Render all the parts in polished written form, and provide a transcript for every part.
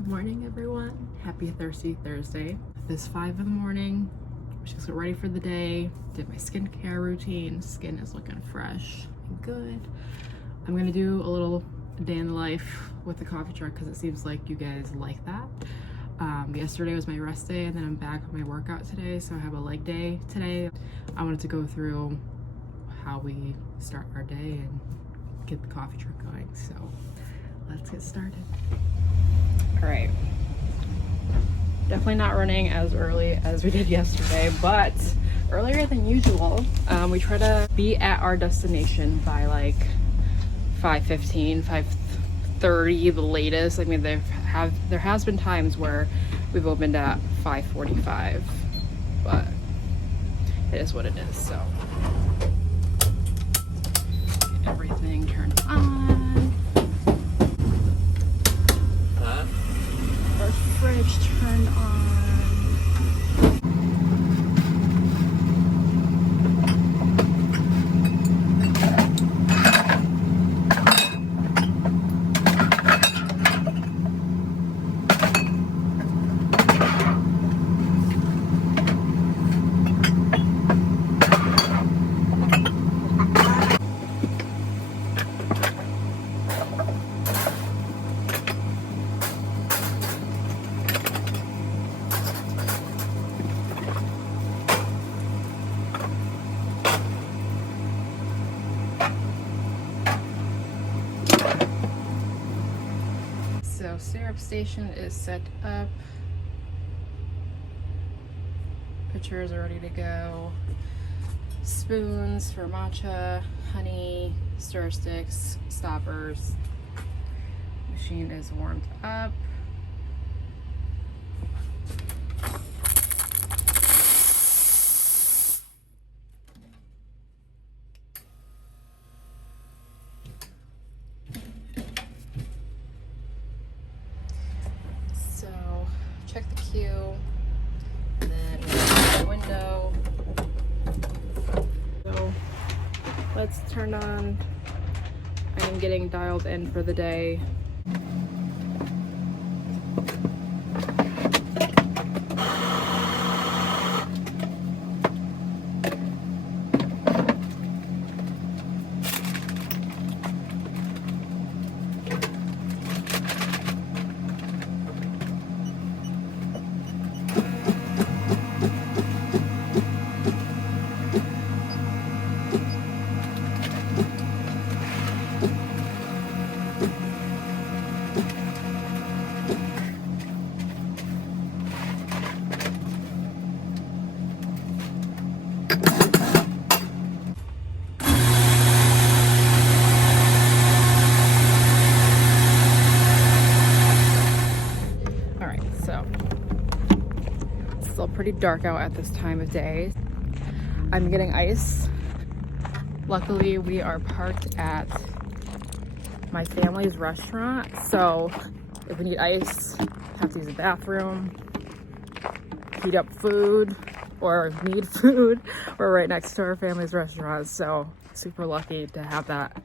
Good morning, everyone. Happy Thirsty Thursday. It's 5 in the morning. Just got ready for the day. Did my skincare routine. Skin is looking fresh and good. I'm gonna do a little day in the life with the coffee truck because it seems like you guys like that. Yesterday was my rest day, and then I'm back on my workout today, so I have a leg day today. I wanted to go through how we start our day and get the coffee truck going. So let's get started. All right. Definitely not running as early as we did yesterday, but earlier than usual. We try to be at our destination by like 5:15, 5:30, the latest. I mean, there has been times where we've opened at 5:45, but it is what it is. So get everything turned on. Our fridge turned on. So syrup station is set up. Pitchers are ready to go. Spoons for matcha, honey, stir sticks, stoppers. Machine is warmed up. So check the queue, and then the window. So let's turn on. I am getting dialed in for the day. Still pretty dark out at this time of day. I'm getting ice. Luckily, we are parked at my family's restaurant, so if we need ice, have to use the bathroom, heat up food, or need food, we're right next to our family's restaurant, so super lucky to have that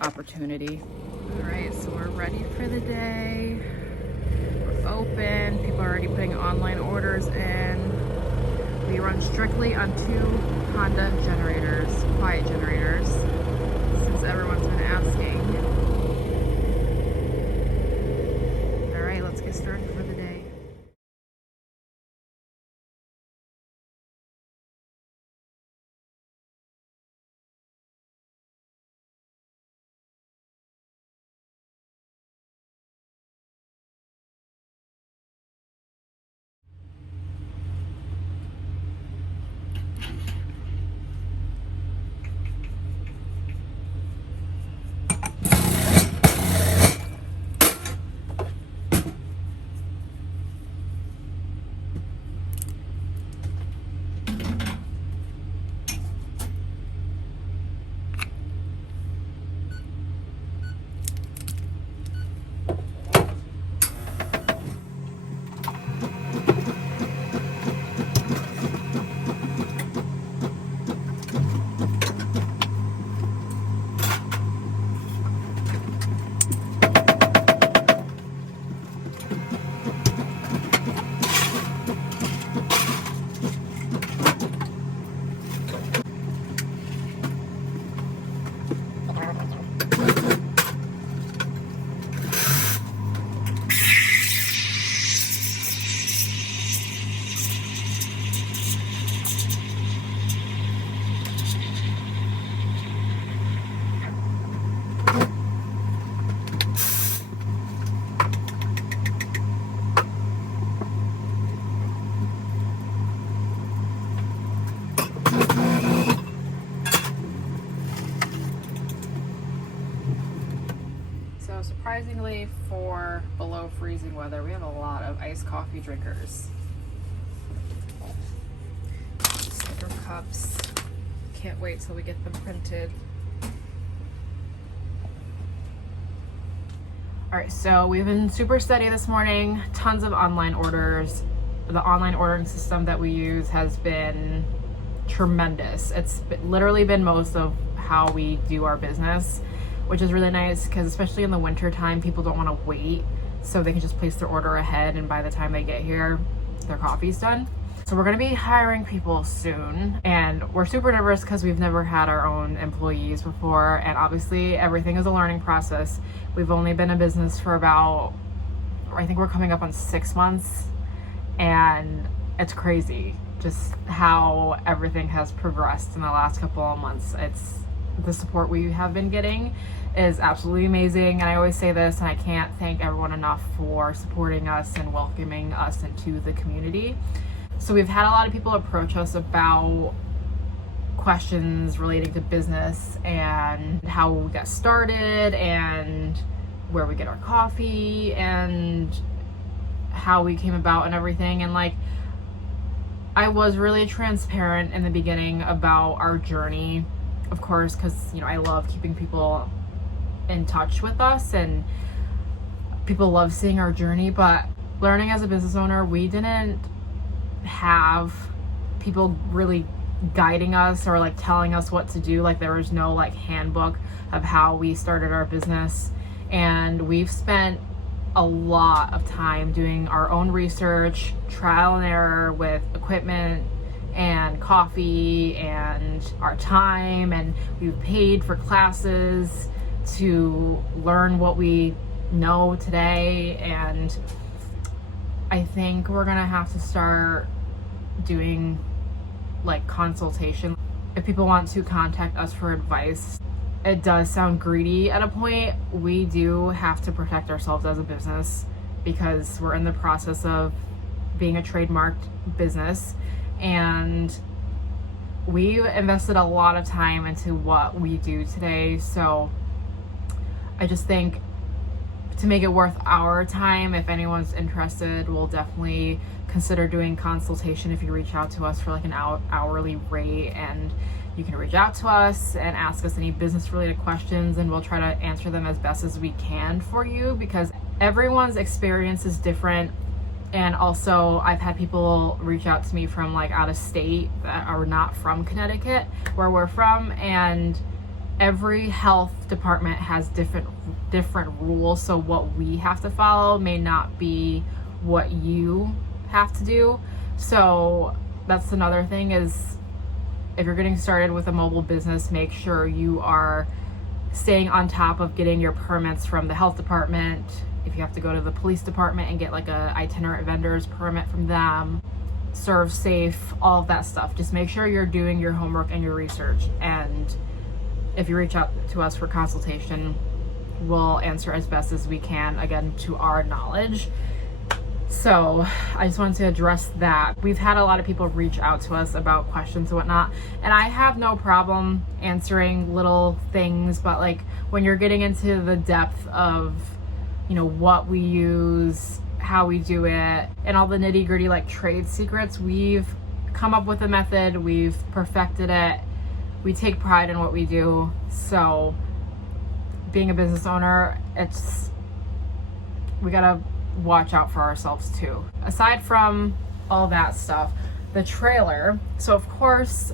opportunity. All right, so we're ready for the day. Open. People are already putting online orders in. We run strictly on 2 Honda generators, quiet generators, since everyone's been asking. All right, let's get started for the day. So surprisingly, for below freezing weather, we have a lot of iced coffee drinkers. Sticker cups. Can't wait till we get them printed. All right, so we've been super steady this morning. Tons of online orders. The online ordering system that we use has been tremendous. It's literally been most of how we do our business, which is really nice because especially in the winter time, people don't want to wait, so they can just place their order ahead, and by the time they get here, their coffee's done. So we're gonna be hiring people soon, and we're super nervous because we've never had our own employees before, and obviously everything is a learning process. We've only been in business for about, I think we're coming up on 6 months, and it's crazy just how everything has progressed in the last couple of months. It's the support we have been getting is absolutely amazing, and I always say this, and I can't thank everyone enough for supporting us and welcoming us into the community. So we've had a lot of people approach us about questions relating to business and how we got started and where we get our coffee and how we came about and everything. And like, I was really transparent in the beginning about our journey, of course, because I love keeping people in touch with us and people love seeing our journey. But learning as a business owner, we didn't have people really guiding us or like telling us what to do. Like, there was no like handbook of how we started our business, and we've spent a lot of time doing our own research, trial and error with equipment and coffee and our time, and we've paid for classes to learn what we know today. And I think we're gonna have to start doing like consultation. If people want to contact us for advice, it does sound greedy at a point. We do have to protect ourselves as a business because we're in the process of being a trademarked business, and we've invested a lot of time into what we do today. So I just think to make it worth our time, if anyone's interested, we'll definitely consider doing consultation if you reach out to us for like an hourly rate, and you can reach out to us and ask us any business related questions, and we'll try to answer them as best as we can for you, because everyone's experience is different. And also I've had people reach out to me from like out of state that are not from Connecticut, where we're from, and every health department has different rules. So what we have to follow may not be what you have to do. So that's another thing, is if you're getting started with a mobile business, make sure you are staying on top of getting your permits from the health department. If you have to go to the police department and get like a itinerant vendor's permit from them, serve safe, all of that stuff. Just make sure you're doing your homework and your research. And if you reach out to us for consultation, we'll answer as best as we can, again, to our knowledge. So I just wanted to address that. We've had a lot of people reach out to us about questions and whatnot, and I have no problem answering little things, but like when you're getting into the depth of, what we use, how we do it, and all the nitty gritty like trade secrets, we've come up with a method, we've perfected it, we take pride in what we do. So being a business owner, we gotta watch out for ourselves too. Aside from all that stuff, the trailer. So of course,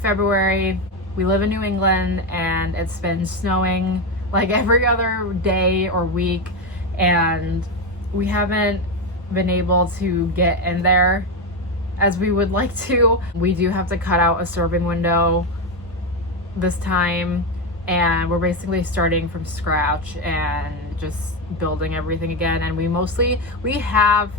February, we live in New England, and it's been snowing like every other day or week, and we haven't been able to get in there as we would like to. We do have to cut out a serving window this time, and we're basically starting from scratch and just building everything again. And we have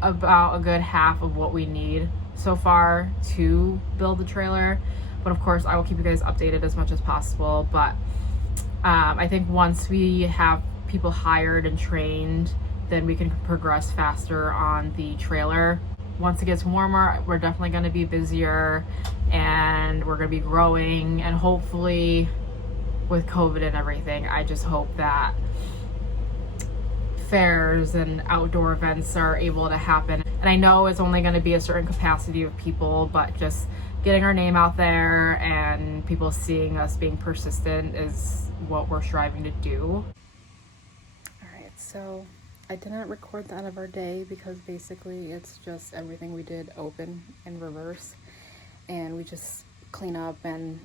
about a good half of what we need so far to build the trailer, but of course I will keep you guys updated as much as possible. But I think once we have people hired and trained, then we can progress faster on the trailer. Once it gets warmer, we're definitely going to be busier, and we're going to be growing, and hopefully with COVID and everything, I just hope that fairs and outdoor events are able to happen. And I know it's only going to be a certain capacity of people, but just getting our name out there and people seeing us being persistent is what we're striving to do. Alright, so I didn't record the end of our day because basically it's just everything we did open in reverse, and we just clean up and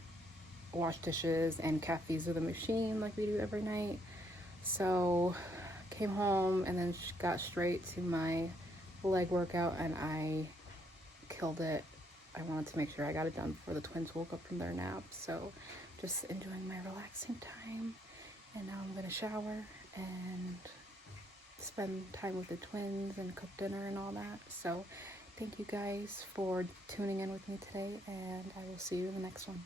wash dishes and cafes with a machine like we do every night. So came home and then got straight to my leg workout and I killed it. I wanted to make sure I got it done before the twins woke up from their nap. So just enjoying my relaxing time, and now I'm gonna shower and spend time with the twins and cook dinner and all that. So thank you guys for tuning in with me today, and I will see you in the next one.